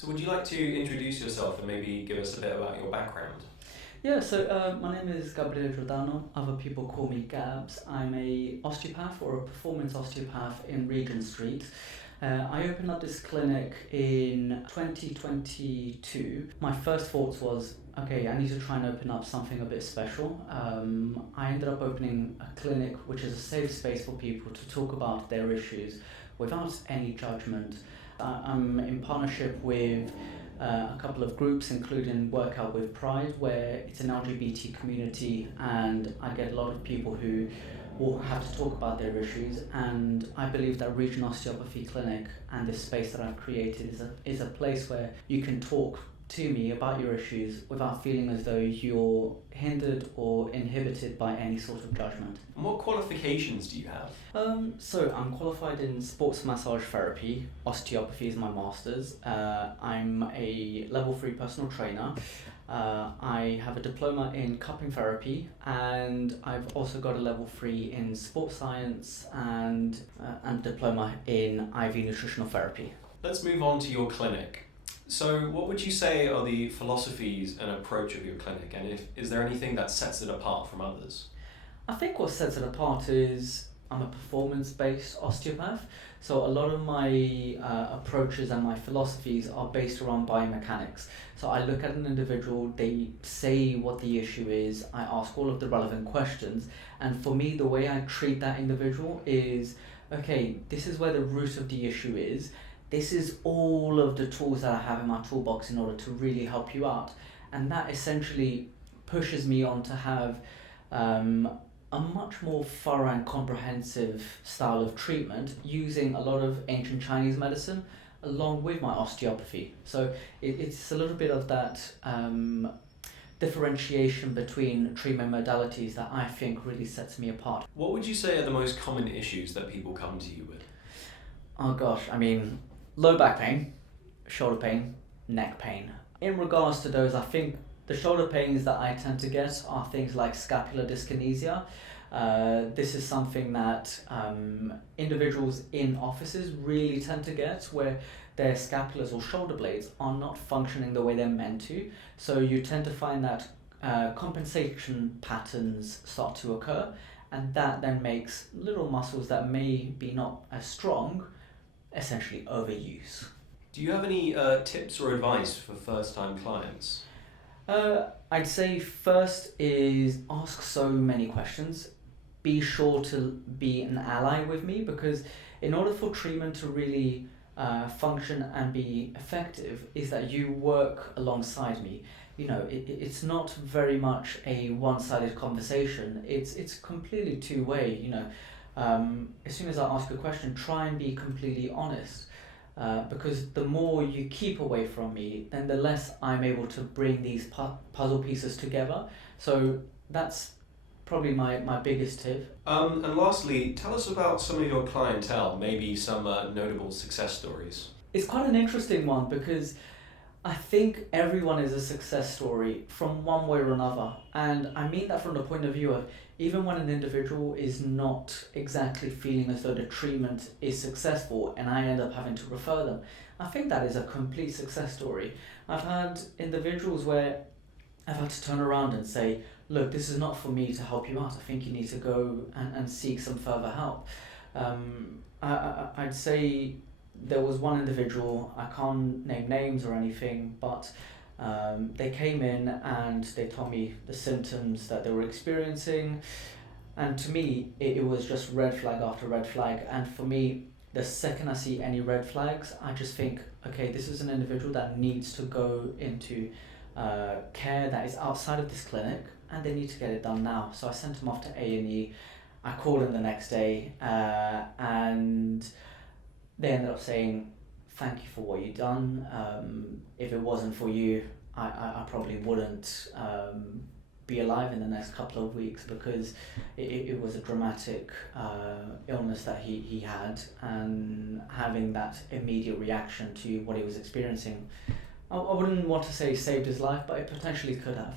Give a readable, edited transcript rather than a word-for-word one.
So would you like to introduce yourself and maybe give us a bit about your background? Yeah, so my name is Gabriele Giordano. Other people call me Gabs. I'm a osteopath or a performance osteopath in Regent Street. I opened up this clinic in 2022. My first thoughts was, okay, I need to try and open up something a bit special. I ended up opening a clinic which is a safe space for people to talk about their issues without any judgment. I'm in partnership with a couple of groups, including Workout with Pride, where it's an LGBT community, and I get a lot of people who will have to talk about their issues. And I believe that Regent Osteopathy Clinic and this space that I've created is a place where you can talk to me about your issues without feeling as though you're hindered or inhibited by any sort of judgment. And what qualifications do you have? So I'm qualified in sports massage therapy. Osteopathy is my master's. I'm a level 3 personal trainer. I have a diploma in cupping therapy, and I've also got a level 3 in sports science and diploma in IV nutritional therapy. Let's move on to your clinic. So what would you say are the philosophies and approach of your clinic, and is there anything that sets it apart from others? I think what sets it apart is I'm a performance-based osteopath, so a lot of my approaches and my philosophies are based around biomechanics. So I look at an individual, they say what the issue is, I ask all of the relevant questions, and for me the way I treat that individual is, okay, this is where the root of the issue is. This is all of the tools that I have in my toolbox in order to really help you out. And that essentially pushes me on to have a much more thorough and comprehensive style of treatment using a lot of ancient Chinese medicine along with my osteopathy. So it's a little bit of that differentiation between treatment modalities that I think really sets me apart. What would you say are the most common issues that people come to you with? Oh gosh, I mean, low back pain, shoulder pain, neck pain. In regards to those, I think the shoulder pains that I tend to get are things like scapular dyskinesia. This is something that individuals in offices really tend to get, where their scapulars or shoulder blades are not functioning the way they're meant to. So you tend to find that compensation patterns start to occur, and that then makes little muscles that may be not as strong essentially overuse. Do you have any tips or advice for first-time clients? I'd say first is ask so many questions. Be sure to be an ally with me, because in order for treatment to really function and be effective is that you work alongside me. You know, it's not very much a one-sided conversation. It's completely two-way, you know. As soon as I ask a question, try and be completely honest, because the more you keep away from me, then the less I'm able to bring these puzzle pieces together. So that's probably my biggest tip. And lastly, tell us about some of your clientele, maybe some notable success stories. It's quite an interesting one, because I think everyone is a success story from one way or another. And I mean that from the point of view of, even when an individual is not exactly feeling as though the treatment is successful and I end up having to refer them, I think that is a complete success story. I've had individuals where I've had to turn around and say, look, this is not for me to help you out. I think you need to go and seek some further help. I'd say there was one individual, I can't name names or anything, but they came in and they told me the symptoms that they were experiencing, and to me it was just red flag after red flag. And for me, the second I see any red flags, I just think, okay, this is an individual that needs to go into care that is outside of this clinic, and they need to get it done now. So I sent him off to A&E. I called him the next day, and they ended up saying, thank you for what you've done. If it wasn't for you, I probably wouldn't be alive in the next couple of weeks, because it was a dramatic illness that he had, and having that immediate reaction to what he was experiencing, I wouldn't want to say saved his life, but it potentially could have.